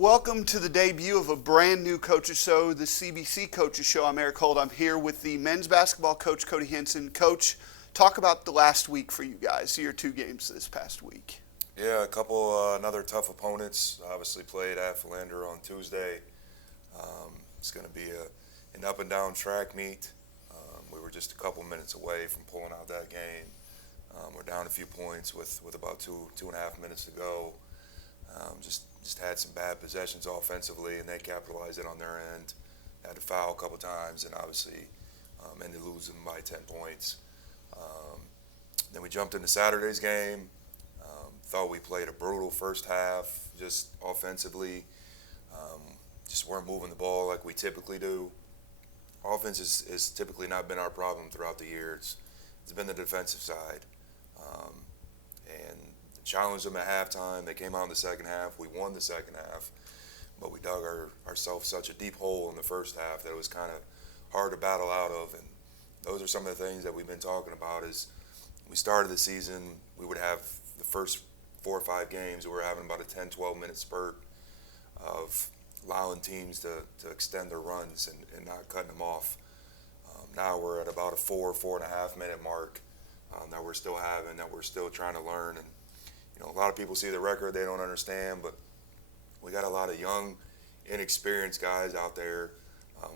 Welcome to the debut of a brand new coaches show, the CBC Coaches Show. I'm Erik Holth. I'm here with the men's basketball coach, Cody Henson. Coach, talk about the last week for you guys, your two games this past week. Yeah, a couple another tough opponents. Obviously played at Philander on Tuesday. It's going to be an up and down track meet. We were just a couple minutes away from pulling out that game. We're down a few points with about two and a half minutes to go. Just had some bad possessions offensively, and they capitalized it on their end. Had to foul a couple times, and obviously ended losing by 10 points. Then we jumped into Saturday's game. Thought we played a brutal first half, just offensively. Just weren't moving the ball like we typically do. Offense is typically not been our problem throughout the years. It's been the defensive side. And challenged them at halftime. They came out in the second half. We won the second half, but we dug ourselves such a deep hole in the first half that it was kind of hard to battle out of. And those are some of the things that we've been talking about. Is we started the season, we would have the first 4 or 5 games, we were having about a 10, 12-minute spurt of allowing teams to extend their runs and not cutting them off. Now we're at about a 4.5 minute mark that we're still having, that we're still trying to learn. And a lot of people see the record, they don't understand, but we got a lot of young, inexperienced guys out there,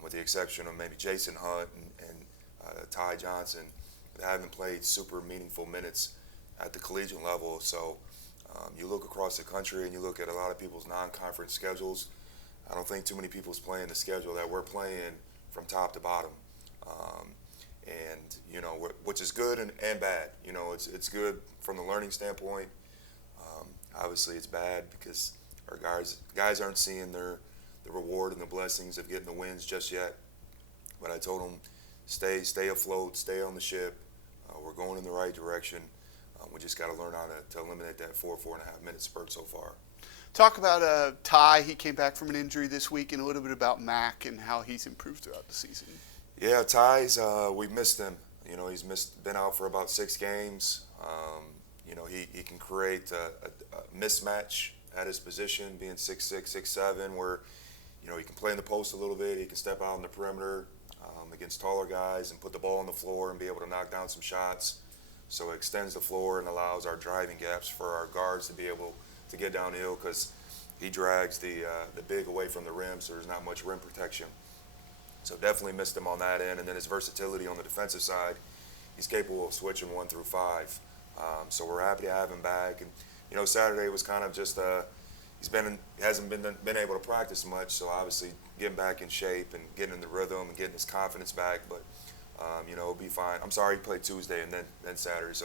with the exception of maybe Jason Hunt and Ty Johnson, that haven't played super meaningful minutes at the collegiate level. So you look across the country and you look at a lot of people's non-conference schedules. I don't think too many people's playing the schedule that we're playing from top to bottom. Which is good and bad. It's good from the learning standpoint. Obviously, it's bad because our guys aren't seeing the reward and the blessings of getting the wins just yet. But I told them, stay afloat, stay on the ship. We're going in the right direction. We just got to learn how to eliminate that 4.5 minute spurt so far. Talk about Ty. He came back from an injury this week, and a little bit about Mac and how he's improved throughout the season. Yeah, Ty's, we missed him. He's been out for about 6 games. He can create a mismatch at his position, being 6'6", 6'7", where, he can play in the post a little bit. He can step out on the perimeter against taller guys and put the ball on the floor and be able to knock down some shots. So it extends the floor and allows our driving gaps for our guards to be able to get downhill, because he drags the big away from the rim, so there's not much rim protection. So definitely missed him on that end. And then his versatility on the defensive side, he's capable of switching 1 through 5. So we're happy to have him back. And Saturday was kind of just he hasn't been able to practice much, so obviously getting back in shape and getting in the rhythm and getting his confidence back. But it'll be fine. I'm sorry he played Tuesday and then Saturday.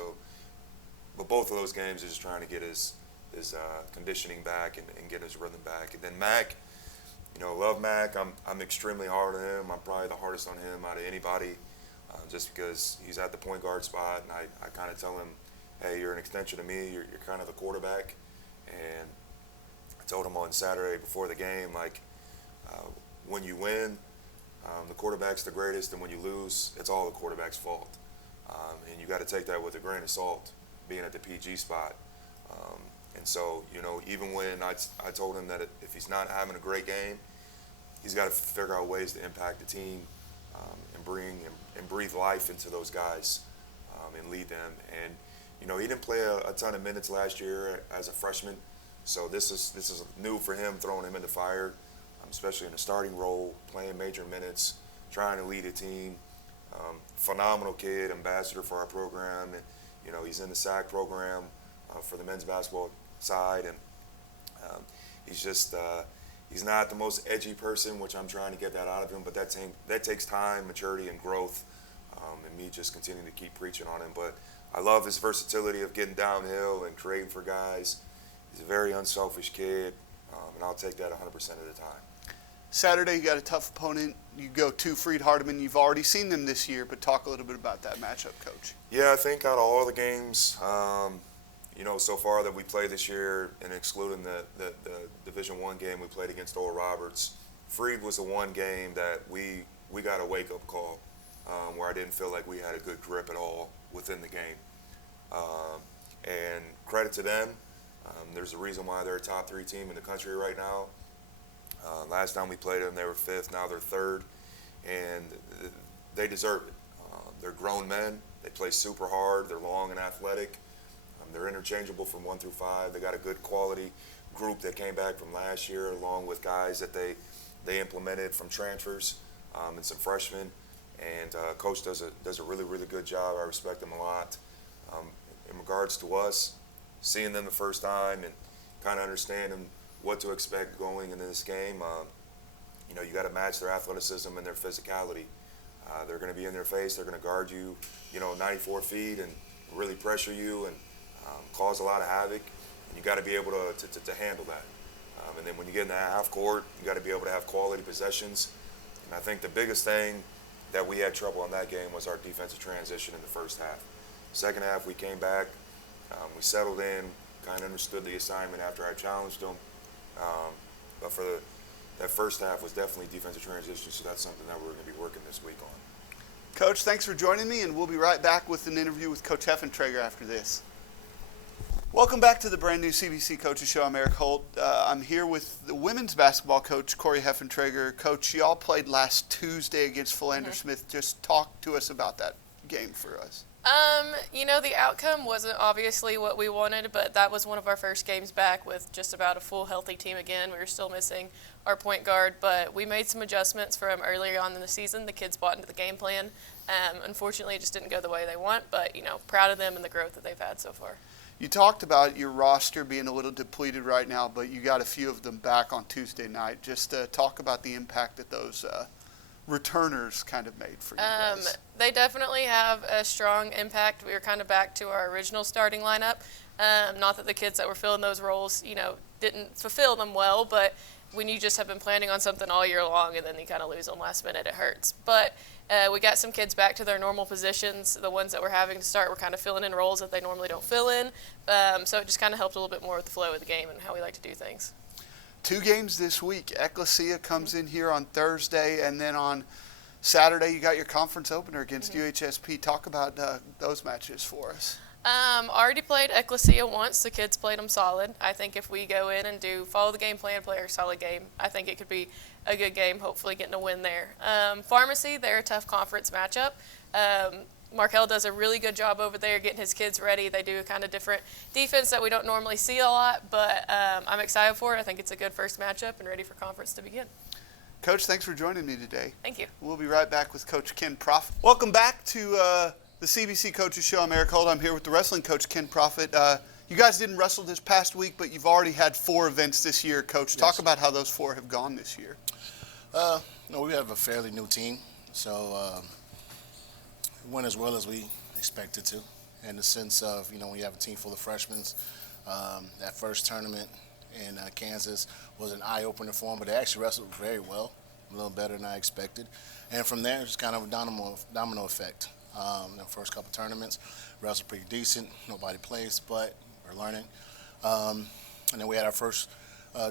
But both of those games are just trying to get his conditioning back and get his rhythm back. And then Mac, love Mac. I'm extremely hard on him. I'm probably the hardest on him out of anybody, just because he's at the point guard spot, and I kind of tell him, hey, you're an extension of me. You're kind of the quarterback. And I told him on Saturday before the game, when you win, the quarterback's the greatest, and when you lose, it's all the quarterback's fault. And you got to take that with a grain of salt, being at the PG spot. And so, even when I told him that if he's not having a great game, he's got to figure out ways to impact the team and breathe life into those guys and lead them. And he didn't play a ton of minutes last year as a freshman, so this is new for him, throwing him in the fire, especially in a starting role, playing major minutes, trying to lead a team. Phenomenal kid, ambassador for our program, and he's in the SAC program for the men's basketball side, and he's not the most edgy person, which I'm trying to get that out of him, but that takes time, maturity, and growth, and me just continuing to keep preaching on him. But I love his versatility of getting downhill and creating for guys. He's a very unselfish kid, and I'll take that 100% of the time. Saturday, you got a tough opponent. You go to Freed-Hardeman. You've already seen them this year, but talk a little bit about that matchup, Coach. Yeah, I think out of all the games, so far that we played this year, and excluding the Division I game we played against Oral Roberts, Freed was the one game that we got a wake-up call, where I didn't feel like we had a good grip at all within the game. And credit to them. There's a reason why they're a top 3 team in the country right now. Last time we played them, they were fifth. Now they're third, and they deserve it. They're grown men. They play super hard. They're long and athletic. They're interchangeable from 1 through 5. They got a good quality group that came back from last year, along with guys that they implemented from transfers and some freshmen. And Coach does a really, really good job. I respect him a lot. In regards to us, seeing them the first time and kind of understanding what to expect going into this game, you got to match their athleticism and their physicality. They're going to be in their face. They're going to guard you, 94 feet and really pressure you and cause a lot of havoc. And you got to be able to handle that. And then when you get in the half court, you got to be able to have quality possessions. And I think the biggest thing that we had trouble in that game was our defensive transition in the first half. Second half, we came back, we settled in, kind of understood the assignment after I challenged them. But for that first half was definitely defensive transition, so that's something that we're going to be working this week on. Coach, thanks for joining me, and we'll be right back with an interview with Coach Heffentrager after this. Welcome back to the brand new CBC Coaches Show. I'm Erik Holth. I'm here with the women's basketball coach, Corey Heffentrager. Coach, y'all played last Tuesday against Philander Smith. Just talk to us about that game for us. The outcome wasn't obviously what we wanted, but that was one of our first games back with just about a full healthy team again. We were still missing our point guard, but we made some adjustments from earlier on in the season. The kids bought into the game plan. Unfortunately, it just didn't go the way they want, but, proud of them and the growth that they've had so far. You talked about your roster being a little depleted right now, but you got a few of them back on Tuesday night. Just talk about the impact that those returners kind of made for you guys. They definitely have a strong impact. We were kind of back to our original starting lineup. Not that the kids that were filling those roles, didn't fulfill them well, but when you just have been planning on something all year long and then you kind of lose them last minute, it hurts. But we got some kids back to their normal positions. The ones that were having to start were kind of filling in roles that they normally don't fill in. So it just kind of helped a little bit more with the flow of the game and how we like to do things. 2 games this week. Ecclesia comes in here on Thursday, and then on Saturday you got your conference opener against UHSP. Talk about those matches for us. Already played Ecclesia once. The kids played them solid. I think if we go in and follow the game plan, play our solid game, I think it could be a good game, hopefully getting a win there. Pharmacy, they're a tough conference matchup. Markel does a really good job over there getting his kids ready. They do a kind of different defense that we don't normally see a lot, but I'm excited for it. I think it's a good first matchup and ready for conference to begin. Coach, thanks for joining me today. Thank you. We'll be right back with Coach Ken Profit. Welcome back to the CBC Coaches Show. I'm Erik Holth. I'm here with the wrestling coach, Ken Profit. You guys didn't wrestle this past week, but you've already had 4 events this year. Coach, Yes. Talk about how those 4 have gone this year. We have a fairly new team, so we went as well as we expected to, in the sense of, when you have a team full of freshmen. That first tournament in Kansas was an eye-opener for them, but they actually wrestled very well, a little better than I expected. And from there, it's kind of a domino effect. The first couple tournaments, wrestled pretty decent. Nobody plays, but we're learning. And then we had our first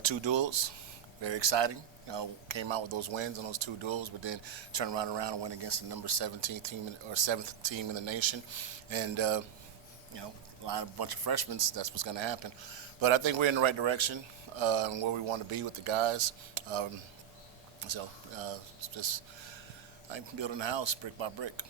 2 duels, very exciting. Came out with those wins on those 2 duels, but then turned around and went against the number 17 team or 7th team in the nation, and line a bunch of freshmen. That's what's going to happen. But I think we're in the right direction and where we want to be with the guys. It's just like building a house brick by brick.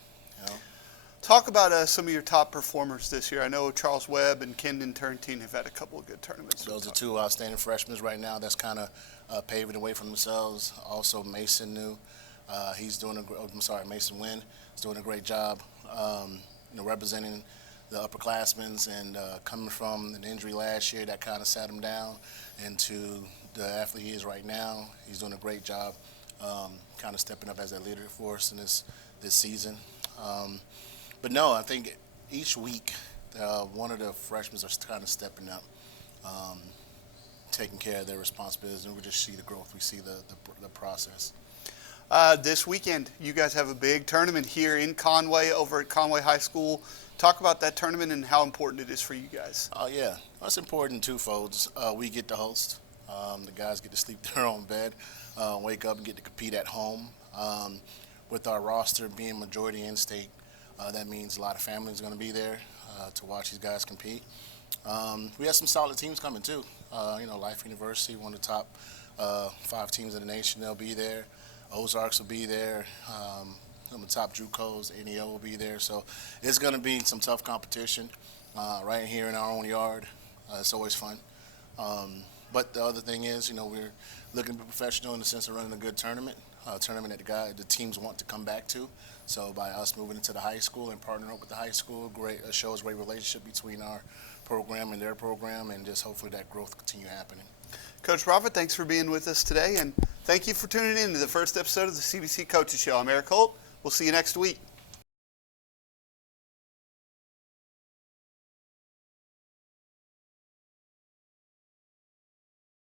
Talk about some of your top performers this year. I know Charles Webb and Kendon Turntine have had a couple of good tournaments. Those are 2 outstanding freshmen right now. That's kind of paving the way for themselves. Also, Mason New, Mason Wynn is doing a great job, representing the upperclassmen and coming from an injury last year that kind of sat him down into the athlete he is right now. He's doing a great job, kind of stepping up as a leader for us in this season. But no, I think each week one of the freshmen are kind of stepping up, taking care of their responsibilities, and we just see the growth. We see the process. This weekend, you guys have a big tournament here in Conway, over at Conway High School. Talk about that tournament and how important it is for you guys. Oh, yeah. That's important twofolds. We get to host. The guys get to sleep in their own bed, wake up and get to compete at home. With our roster being majority in-state, that means a lot of families are going to be there to watch these guys compete. We have some solid teams coming, too. Life University, one of the top 5 teams in the nation. They'll be there. Ozarks will be there. Some of the top JUCOs, NEO will be there. So it's going to be some tough competition right here in our own yard. It's always fun. But the other thing is, we're looking to be professional in the sense of running a good tournament, tournament that the teams want to come back to. So by us moving into the high school and partnering up with the high school, shows great relationship between our program and their program, and just hopefully that growth continue happening. Coach Prophet, thanks for being with us today, and thank you for tuning in to the first episode of the CBC Coaches Show. I'm Erik Holth. We'll see you next week.